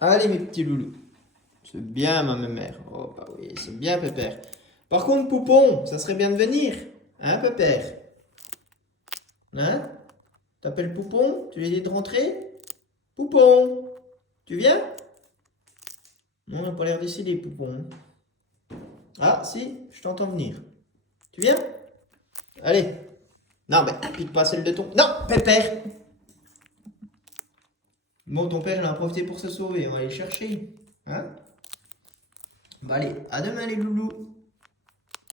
Allez, mes petits loulous. C'est bien, ma mère. Oh, bah oui, c'est bien, Pépère. Par contre, Poupon, ça serait bien de venir. Hein, Pépère? Hein? T'appelles Poupon? Tu lui dis de rentrer? Poupon, tu viens? Non, il n'a pas l'air décidé, Poupon. Ah, si, je t'entends venir. Tu viens? Allez. Non, mais pique pas celle de ton... Non, Pépère! Bon, ton père, il en a profité pour se sauver. On va aller le chercher. Hein? Bah allez, à demain les loulous.